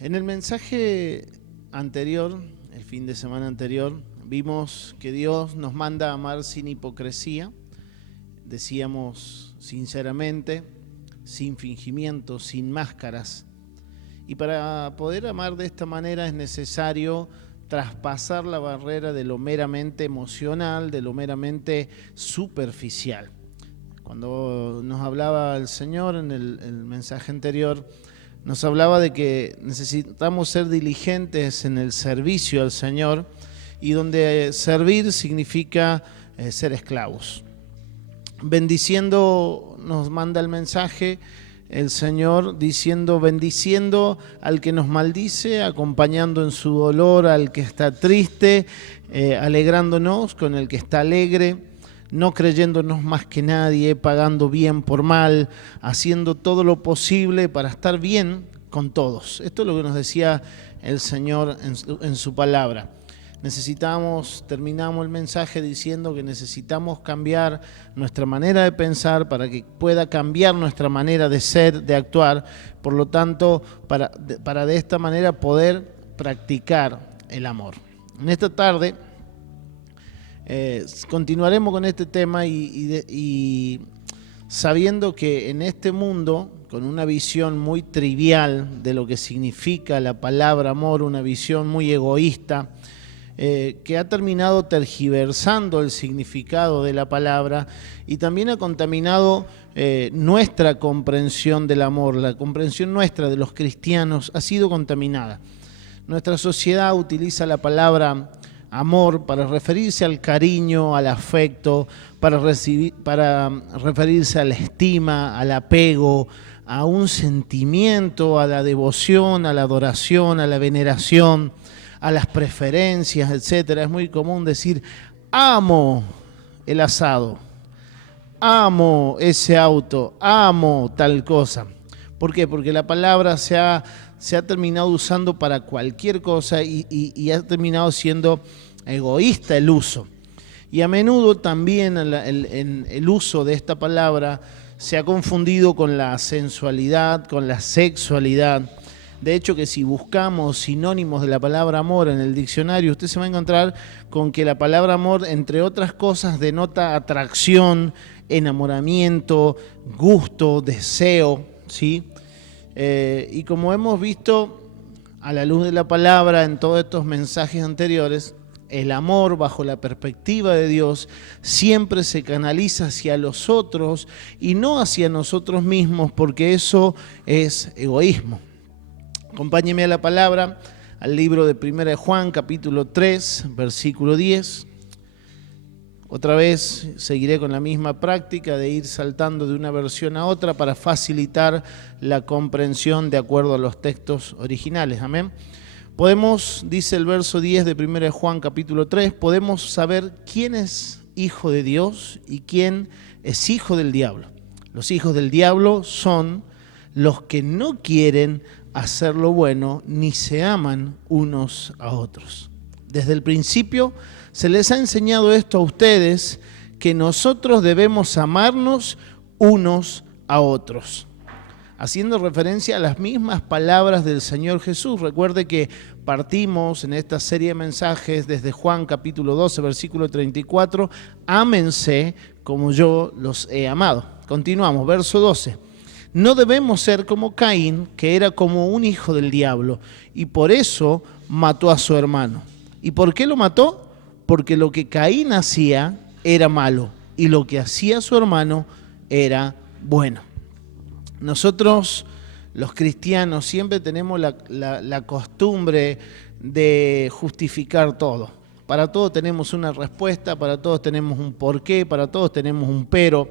En el mensaje anterior, el fin de semana anterior, vimos que Dios nos manda a amar sin hipocresía, decíamos sinceramente, sin fingimiento, sin máscaras. Y para poder amar de esta manera es necesario traspasar la barrera de lo meramente emocional, de lo meramente superficial. Cuando nos hablaba el Señor en el mensaje anterior, nos hablaba de que necesitamos ser diligentes en el servicio al Señor, y donde servir significa ser esclavos. Bendiciendo nos manda el mensaje el Señor, diciendo, bendiciendo al que nos maldice, acompañando en su dolor al que está triste, alegrándonos con el que está alegre, no creyéndonos más que nadie, pagando bien por mal, haciendo todo lo posible para estar bien con todos. Esto es lo que nos decía el Señor en su palabra. Terminamos el mensaje diciendo que necesitamos cambiar nuestra manera de pensar para que pueda cambiar nuestra manera de ser, de actuar. Por lo tanto, para de esta manera poder practicar el amor. En esta tarde continuaremos con este tema y sabiendo que en este mundo, con una visión muy trivial de lo que significa la palabra amor, una visión muy egoísta, que ha terminado tergiversando el significado de la palabra y también ha contaminado nuestra comprensión del amor. La comprensión nuestra de los cristianos ha sido contaminada. Nuestra sociedad utiliza la palabra amor para referirse al cariño, al afecto, para referirse a la estima, al apego, a un sentimiento, a la devoción, a la adoración, a la veneración, a las preferencias, etc. Es muy común decir, amo el asado, amo ese auto, amo tal cosa. ¿Por qué? Porque la palabra se ha terminado usando para cualquier cosa y ha terminado siendo egoísta el uso. Y a menudo también el uso de esta palabra se ha confundido con la sensualidad, con la sexualidad. De hecho, que si buscamos sinónimos de la palabra amor en el diccionario, usted se va a encontrar con que la palabra amor, entre otras cosas, denota atracción, enamoramiento, gusto, deseo, ¿sí? Y como hemos visto a la luz de la palabra en todos estos mensajes anteriores, el amor bajo la perspectiva de Dios siempre se canaliza hacia los otros y no hacia nosotros mismos, porque eso es egoísmo. Acompáñeme a la palabra, al libro de 1 de Juan, capítulo 3, versículo 10. Otra vez seguiré con la misma práctica de ir saltando de una versión a otra para facilitar la comprensión de acuerdo a los textos originales. Amén. Podemos, dice el verso 10 de 1 de Juan, capítulo 3, podemos saber quién es hijo de Dios y quién es hijo del diablo. Los hijos del diablo son los que no quieren hacer lo bueno ni se aman unos a otros. Desde el principio se les ha enseñado esto a ustedes, que nosotros debemos amarnos unos a otros. Haciendo referencia a las mismas palabras del Señor Jesús. Recuerde que partimos en esta serie de mensajes desde Juan capítulo 12, versículo 34, ámense como yo los he amado. Continuamos, verso 12. No debemos ser como Caín, que era como un hijo del diablo, y por eso mató a su hermano. ¿Y por qué lo mató? Porque lo que Caín hacía era malo, y lo que hacía su hermano era bueno. Nosotros, los cristianos, siempre tenemos la costumbre de justificar todo. Para todo tenemos una respuesta, para todos tenemos un porqué, para todos tenemos un pero.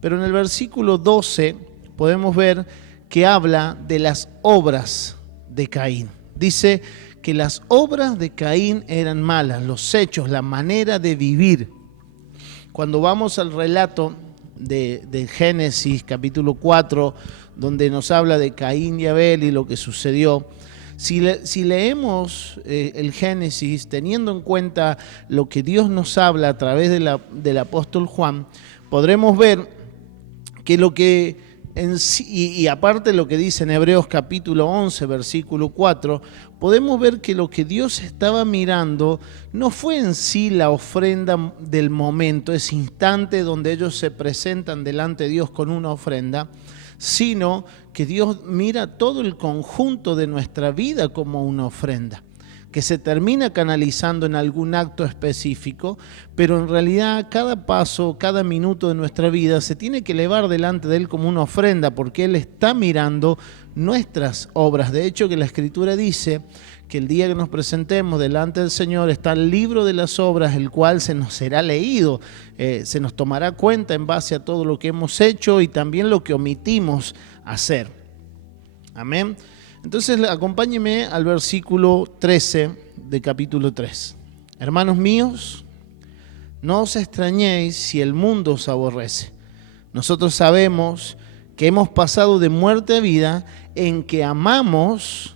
Pero en el versículo 12 podemos ver que habla de las obras de Caín. Dice que las obras de Caín eran malas, los hechos, la manera de vivir. Cuando vamos al relato de Génesis capítulo 4, donde nos habla de Caín y Abel y lo que sucedió, si leemos el Génesis teniendo en cuenta lo que Dios nos habla a través del apóstol Juan, podremos ver que lo que en sí, y aparte lo que dice en Hebreos capítulo 11, versículo 4, podemos ver que lo que Dios estaba mirando no fue en sí la ofrenda del momento, ese instante donde ellos se presentan delante de Dios con una ofrenda, sino que Dios mira todo el conjunto de nuestra vida como una ofrenda, que se termina canalizando en algún acto específico, pero en realidad cada paso, cada minuto de nuestra vida se tiene que elevar delante de Él como una ofrenda, porque Él está mirando nuestras obras. De hecho, que la Escritura dice que el día que nos presentemos delante del Señor está el libro de las obras, el cual se nos será leído, se nos tomará cuenta en base a todo lo que hemos hecho y también lo que omitimos hacer. Amén. Entonces acompáñeme al versículo 13 de capítulo 3. Hermanos míos, no os extrañéis si el mundo os aborrece. Nosotros sabemos que hemos pasado de muerte a vida en que amamos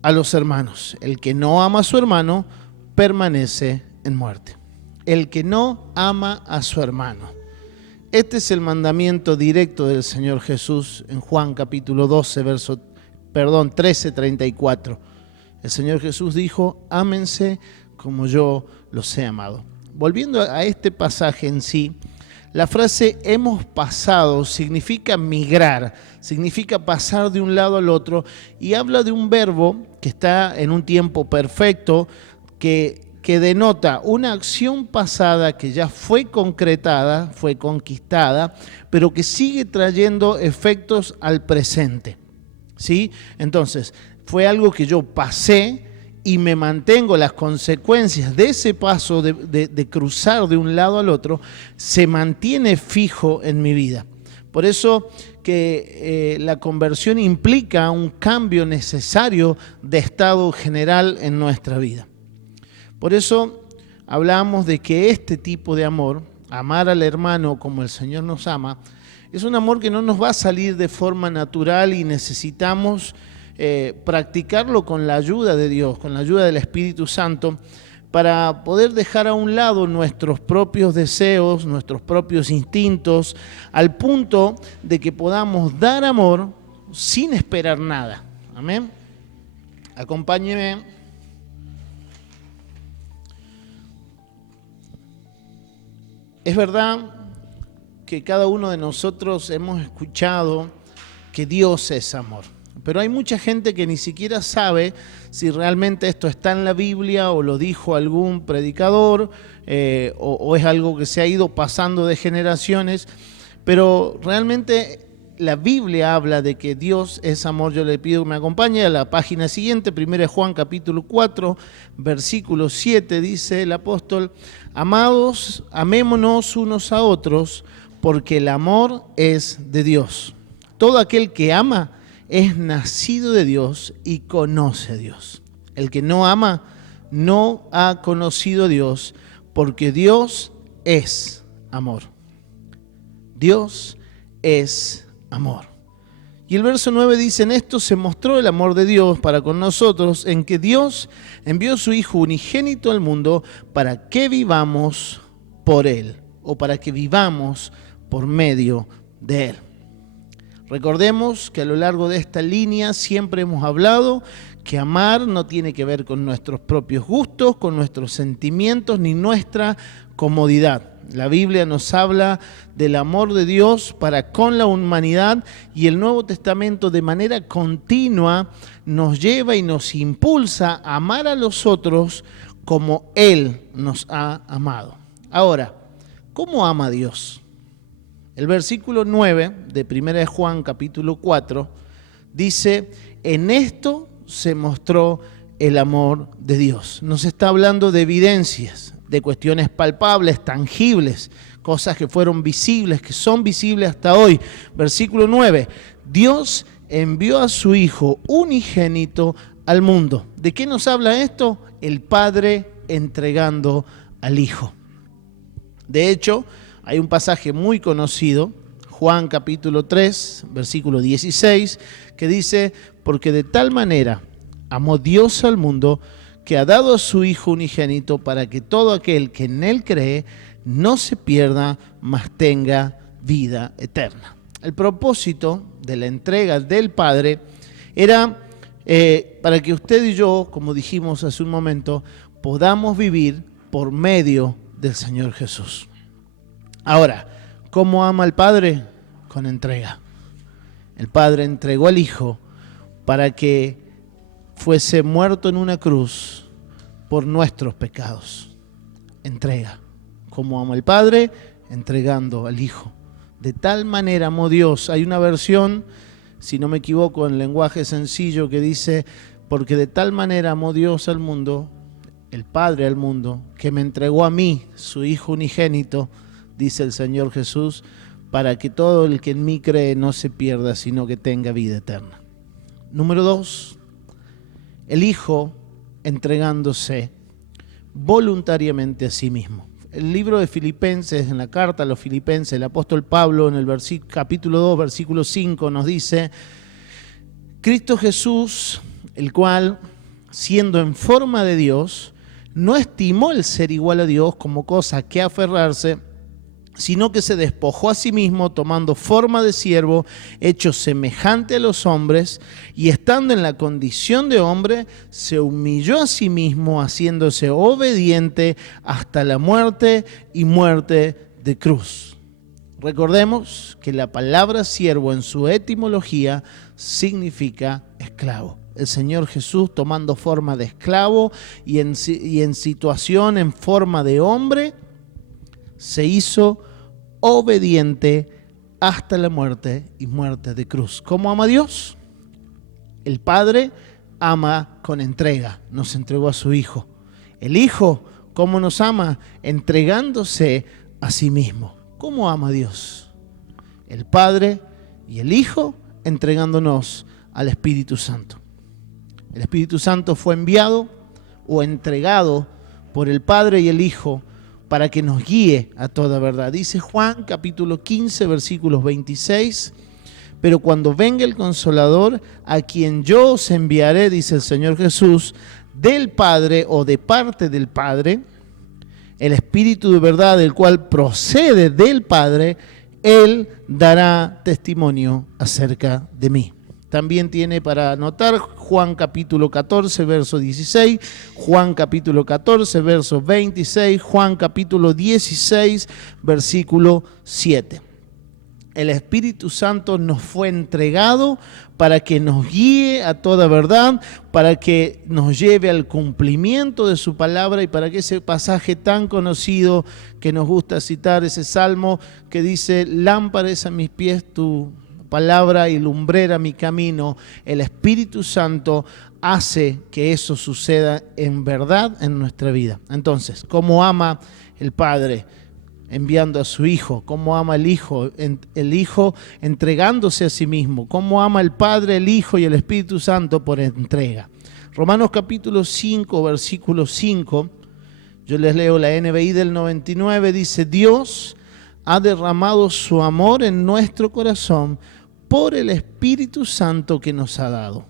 a los hermanos. El que no ama a su hermano permanece en muerte. El que no ama a su hermano. Este es el mandamiento directo del Señor Jesús en Juan capítulo 12, verso 13:34. El Señor Jesús dijo, ámense como yo los he amado. Volviendo a este pasaje en sí, la frase hemos pasado significa migrar, significa pasar de un lado al otro y habla de un verbo que está en un tiempo perfecto que denota una acción pasada que ya fue concretada, fue conquistada, pero que sigue trayendo efectos al presente. ¿Sí? Entonces, fue algo que yo pasé y me mantengo, las consecuencias de ese paso de cruzar de un lado al otro, se mantiene fijo en mi vida. Por eso que la conversión implica un cambio necesario de estado general en nuestra vida. Por eso hablamos de que este tipo de amor, amar al hermano como el Señor nos ama, es un amor que no nos va a salir de forma natural y necesitamos practicarlo con la ayuda de Dios, con la ayuda del Espíritu Santo, para poder dejar a un lado nuestros propios deseos, nuestros propios instintos, al punto de que podamos dar amor sin esperar nada. Amén. Acompáñeme. Es verdad que cada uno de nosotros hemos escuchado que Dios es amor, pero hay mucha gente que ni siquiera sabe si realmente esto está en la Biblia o lo dijo algún predicador o es algo que se ha ido pasando de generaciones, pero realmente la Biblia habla de que Dios es amor. Yo le pido que me acompañe a la página siguiente, 1 Juan capítulo 4, versículo 7, dice el apóstol, amados, amémonos unos a otros, porque el amor es de Dios. Todo aquel que ama es nacido de Dios y conoce a Dios. El que no ama no ha conocido a Dios, porque Dios es amor. Dios es amor. Y el verso 9 dice, en esto se mostró el amor de Dios para con nosotros, en que Dios envió a su Hijo unigénito al mundo para que vivamos por Él, o para que vivamos por medio de Él. Recordemos que a lo largo de esta línea siempre hemos hablado que amar no tiene que ver con nuestros propios gustos, con nuestros sentimientos, ni nuestra comodidad. La Biblia nos habla del amor de Dios para con la humanidad, y el Nuevo Testamento de manera continua nos lleva y nos impulsa a amar a los otros como Él nos ha amado. Ahora, ¿cómo ama Dios? El versículo 9 de 1 de Juan capítulo 4 dice: en esto se mostró el amor de Dios. Nos está hablando de evidencias, de cuestiones palpables, tangibles, cosas que fueron visibles, que son visibles hasta hoy. Versículo 9, Dios envió a su Hijo unigénito al mundo. ¿De qué nos habla esto? El Padre entregando al Hijo. De hecho, hay un pasaje muy conocido, Juan capítulo 3, versículo 16, que dice: porque de tal manera amó Dios al mundo, que ha dado a su Hijo unigénito, para que todo aquel que en Él cree no se pierda, mas tenga vida eterna. El propósito de la entrega del Padre era para que usted y yo, como dijimos hace un momento, podamos vivir por medio del Señor Jesús. Ahora, ¿cómo ama el Padre? Con entrega. El Padre entregó al Hijo para que fuese muerto en una cruz por nuestros pecados. Entrega. ¿Cómo ama el Padre? Entregando al Hijo. De tal manera amó Dios. Hay una versión, si no me equivoco, en lenguaje sencillo, que dice: porque de tal manera amó Dios al mundo, el Padre al mundo, que me entregó a mí, su Hijo unigénito, dice el Señor Jesús, para que todo el que en mí cree no se pierda, sino que tenga vida eterna. Número 2, el Hijo entregándose voluntariamente a sí mismo. El libro de Filipenses, en la carta a los Filipenses, el apóstol Pablo en el capítulo 2, versículo 5 nos dice: Cristo Jesús, el cual, siendo en forma de Dios, no estimó el ser igual a Dios como cosa que aferrarse, sino que se despojó a sí mismo, tomando forma de siervo, hecho semejante a los hombres, y estando en la condición de hombre, se humilló a sí mismo, haciéndose obediente hasta la muerte y muerte de cruz. Recordemos que la palabra siervo en su etimología significa esclavo. El Señor Jesús, tomando forma de esclavo y en situación en forma de hombre, se hizo obediente hasta la muerte y muerte de cruz. ¿Cómo ama Dios? El Padre ama con entrega, nos entregó a su Hijo. El Hijo, ¿cómo nos ama? Entregándose a sí mismo. ¿Cómo ama Dios? El Padre y el Hijo entregándonos al Espíritu Santo. El Espíritu Santo fue enviado o entregado por el Padre y el Hijo para que nos guíe a toda verdad. Dice Juan capítulo 15, versículos 26, pero cuando venga el Consolador, a quien yo os enviaré, dice el Señor Jesús, del Padre o de parte del Padre, el Espíritu de verdad, el cual procede del Padre, Él dará testimonio acerca de mí. También tiene para anotar Juan capítulo 14, verso 16, Juan capítulo 14, verso 26, Juan capítulo 16, versículo 7. El Espíritu Santo nos fue entregado para que nos guíe a toda verdad, para que nos lleve al cumplimiento de su palabra y para que ese pasaje tan conocido que nos gusta citar, ese salmo que dice: lámpara es a mis pies tu palabra y lumbrera mi camino, el Espíritu Santo hace que eso suceda en verdad en nuestra vida. Entonces, ¿cómo ama el Padre enviando a su Hijo? ¿Cómo ama el Hijo entregándose a sí mismo? ¿Cómo ama el Padre, el Hijo y el Espíritu Santo? Por entrega. Romanos capítulo 5, versículo 5, yo les leo la NBI del 99, dice: Dios ha derramado su amor en nuestro corazón por el Espíritu Santo que nos ha dado.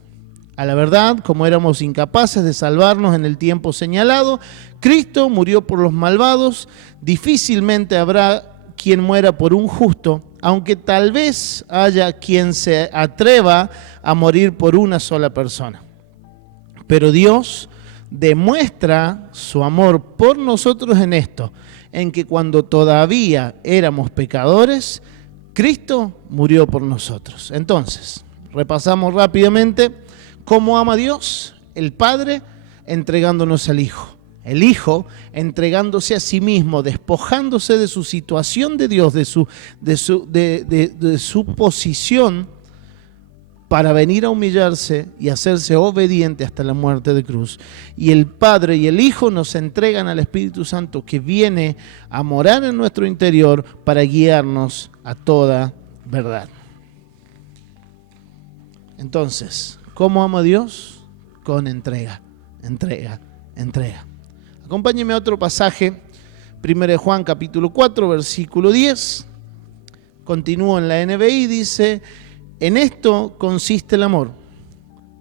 A la verdad, como éramos incapaces de salvarnos en el tiempo señalado, Cristo murió por los malvados. Difícilmente habrá quien muera por un justo, aunque tal vez haya quien se atreva a morir por una sola persona. Pero Dios demuestra su amor por nosotros en esto, en que cuando todavía éramos pecadores, Cristo murió por nosotros. Entonces, repasamos rápidamente cómo ama Dios, el Padre entregándonos al Hijo. El Hijo entregándose a sí mismo, despojándose de su situación de Dios, de su posición, para venir a humillarse y hacerse obediente hasta la muerte de cruz. Y el Padre y el Hijo nos entregan al Espíritu Santo, que viene a morar en nuestro interior para guiarnos a toda verdad. Entonces, ¿cómo ama Dios? Con entrega, entrega, entrega. Acompáñeme a otro pasaje, 1 Juan capítulo 4, versículo 10. Continúo en la NBI, dice: en esto consiste el amor,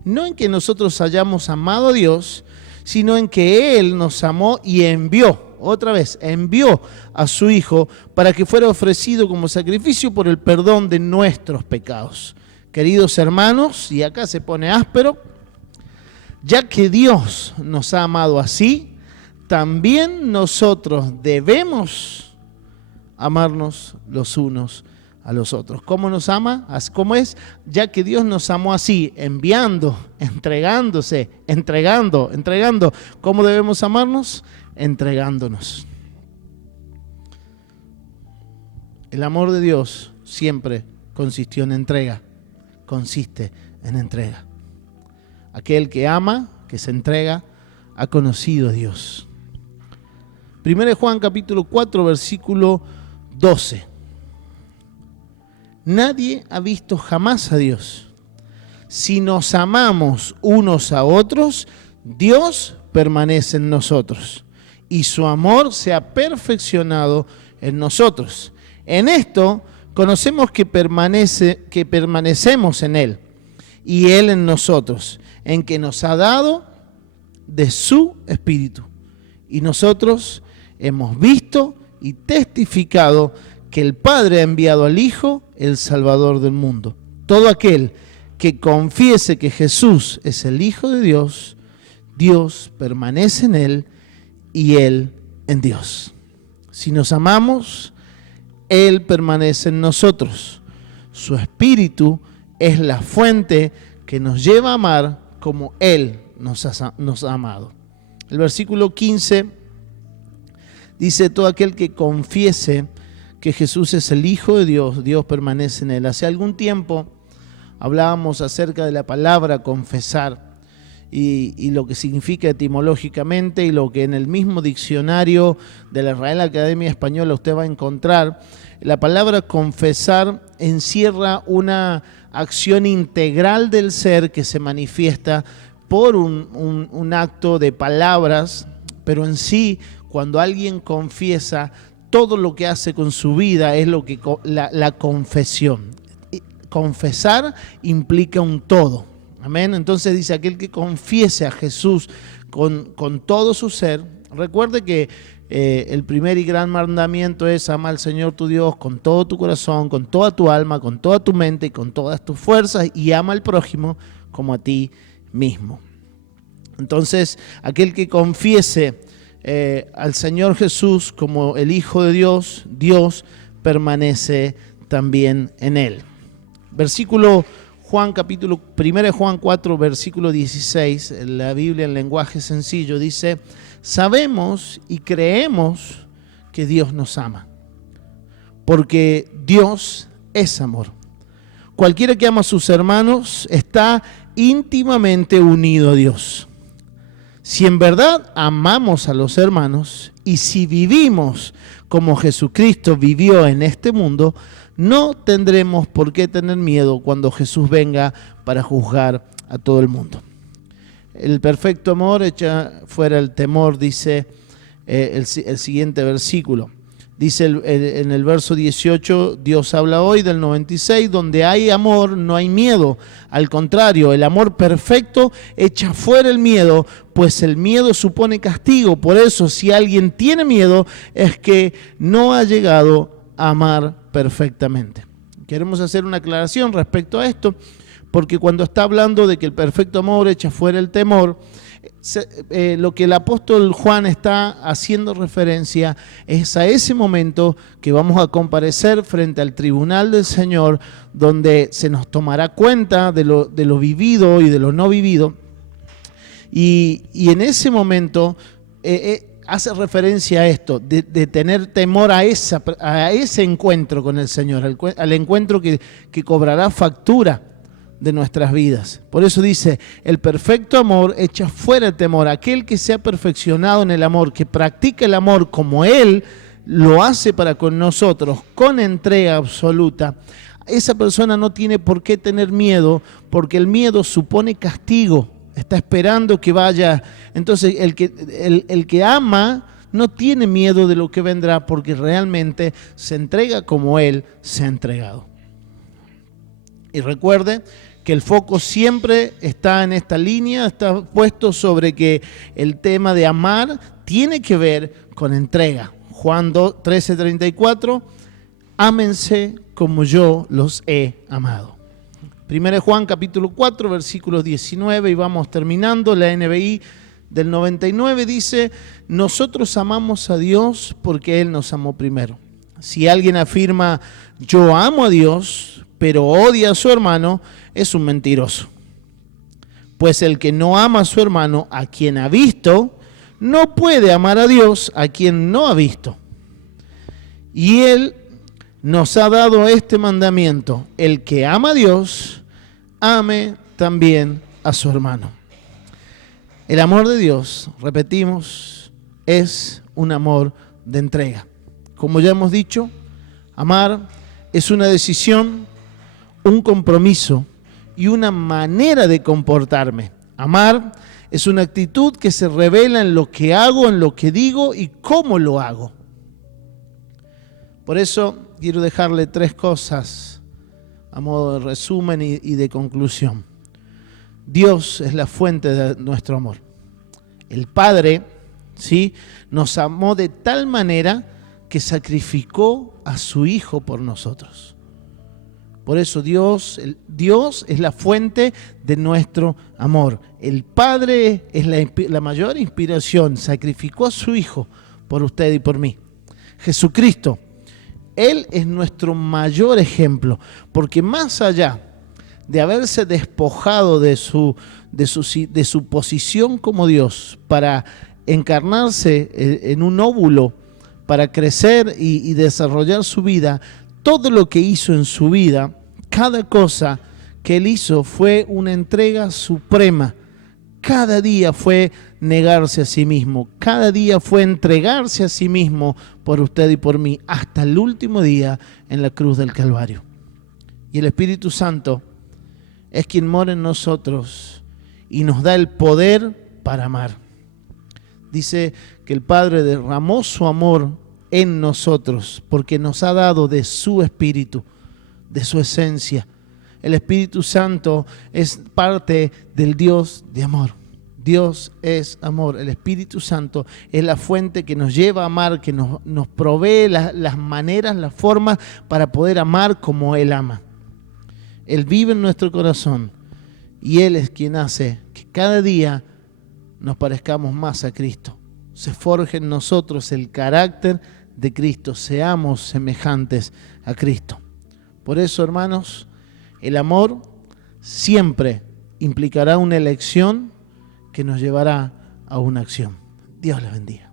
no en que nosotros hayamos amado a Dios, sino en que Él nos amó y envió a su Hijo para que fuera ofrecido como sacrificio por el perdón de nuestros pecados. Queridos hermanos, y acá se pone áspero, ya que Dios nos ha amado así, también nosotros debemos amarnos los unos a los otros. ¿Cómo nos ama? ¿Cómo es? Ya que Dios nos amó así, enviando, entregándose, entregando. ¿Cómo debemos amarnos? Entregándonos. El amor de Dios siempre consistió en entrega, consiste en entrega. Aquel que ama, que se entrega, ha conocido a Dios. 1 Juan capítulo 4, versículo 12. Nadie ha visto jamás a Dios. Si nos amamos unos a otros, Dios permanece en nosotros y su amor se ha perfeccionado en nosotros. En esto conocemos que permanecemos en Él y Él en nosotros, en que nos ha dado de su Espíritu. Y nosotros hemos visto y testificado que el Padre ha enviado al Hijo, el Salvador del mundo. Todo aquel que confiese que Jesús es el Hijo de Dios, Dios permanece en Él y Él en Dios. Si nos amamos, Él permanece en nosotros. Su Espíritu es la fuente que nos lleva a amar como Él nos ha amado. El versículo 15 dice: todo aquel que confiese que Jesús es el Hijo de Dios, Dios permanece en Él. Hace algún tiempo hablábamos acerca de la palabra confesar y lo que significa etimológicamente, y lo que en el mismo diccionario de la Real Academia Española usted va a encontrar. La palabra confesar encierra una acción integral del ser que se manifiesta por un acto de palabras, pero en sí, cuando alguien confiesa, todo lo que hace con su vida es lo que la confesión. Confesar implica un todo. Amén. Entonces dice: aquel que confiese a Jesús con todo su ser. Recuerde que el primer y gran mandamiento es: ama al Señor tu Dios con todo tu corazón, con toda tu alma, con toda tu mente y con todas tus fuerzas, y ama al prójimo como a ti mismo. Entonces, aquel que confiese al Señor Jesús como el Hijo de Dios, Dios permanece también en él. Versículo Juan, capítulo 1 Juan 4, versículo 16, en la Biblia en lenguaje sencillo, dice: sabemos y creemos que Dios nos ama, porque Dios es amor. Cualquiera que ama a sus hermanos está íntimamente unido a Dios. Si en verdad amamos a los hermanos y si vivimos como Jesucristo vivió en este mundo, no tendremos por qué tener miedo cuando Jesús venga para juzgar a todo el mundo. El perfecto amor echa fuera el temor, dice el siguiente versículo. Dice en el verso 18, Dios habla hoy del 96, donde hay amor, no hay miedo. Al contrario, el amor perfecto echa fuera el miedo, pues el miedo supone castigo. Por eso, si alguien tiene miedo, es que no ha llegado a amar perfectamente. Queremos hacer una aclaración respecto a esto, porque cuando está hablando de que el perfecto amor echa fuera el temor, lo que el apóstol Juan está haciendo referencia es a ese momento que vamos a comparecer frente al tribunal del Señor, donde se nos tomará cuenta de lo vivido y de lo no vivido. Y en ese momento hace referencia a esto, de tener temor a ese encuentro con el Señor, al encuentro que cobrará factura de nuestras vidas. Por eso dice, el perfecto amor echa fuera el temor. Aquel que se ha perfeccionado en el amor, que practica el amor como Él lo hace para con nosotros, con entrega absoluta, esa persona no tiene por qué tener miedo, porque el miedo supone castigo. Está esperando que vaya. Entonces el que ama no tiene miedo de lo que vendrá, porque realmente se entrega como Él se ha entregado. Y recuerde que el foco siempre está en esta línea, está puesto sobre que el tema de amar tiene que ver con entrega. Juan 13:34, ámense como yo los he amado. 1 Juan capítulo 4, versículos 19, y vamos terminando. La NBI del 99 dice, nosotros amamos a Dios porque Él nos amó primero. Si alguien afirma, yo amo a Dios, pero odia a su hermano, es un mentiroso. Pues el que no ama a su hermano, a quien ha visto, no puede amar a Dios, a quien no ha visto. Y Él nos ha dado este mandamiento: el que ama a Dios, ame también a su hermano. El amor de Dios, repetimos, es un amor de entrega. Como ya hemos dicho, amar es una decisión, un compromiso y una manera de comportarme. Amar es una actitud que se revela en lo que hago, en lo que digo y cómo lo hago. Por eso quiero dejarle 3 cosas a modo de resumen y de conclusión. Dios es la fuente de nuestro amor. El Padre, ¿sí?, nos amó de tal manera que sacrificó a su Hijo por nosotros. Por eso Dios es la fuente de nuestro amor. El Padre es la mayor inspiración. Sacrificó a su Hijo por usted y por mí. Jesucristo, Él es nuestro mayor ejemplo, porque más allá de haberse despojado de su posición como Dios para encarnarse en un óvulo, para crecer y desarrollar su vida, todo lo que hizo en su vida, cada cosa que Él hizo fue una entrega suprema. Cada día fue negarse a sí mismo, cada día fue entregarse a sí mismo por usted y por mí, hasta el último día en la cruz del Calvario. Y el Espíritu Santo es quien mora en nosotros y nos da el poder para amar. Dice que el Padre derramó su amor en nosotros porque nos ha dado de su Espíritu, de su esencia. El Espíritu Santo es parte del Dios de amor. Dios es amor. El Espíritu Santo es la fuente que nos lleva a amar, que nos provee las maneras, las formas para poder amar como Él ama. Él vive en nuestro corazón y Él es quien hace que cada día nos parezcamos más a Cristo. Se forje en nosotros el carácter de Cristo, seamos semejantes a Cristo. Por eso, hermanos, el amor siempre implicará una elección que nos llevará a una acción. Dios les bendiga.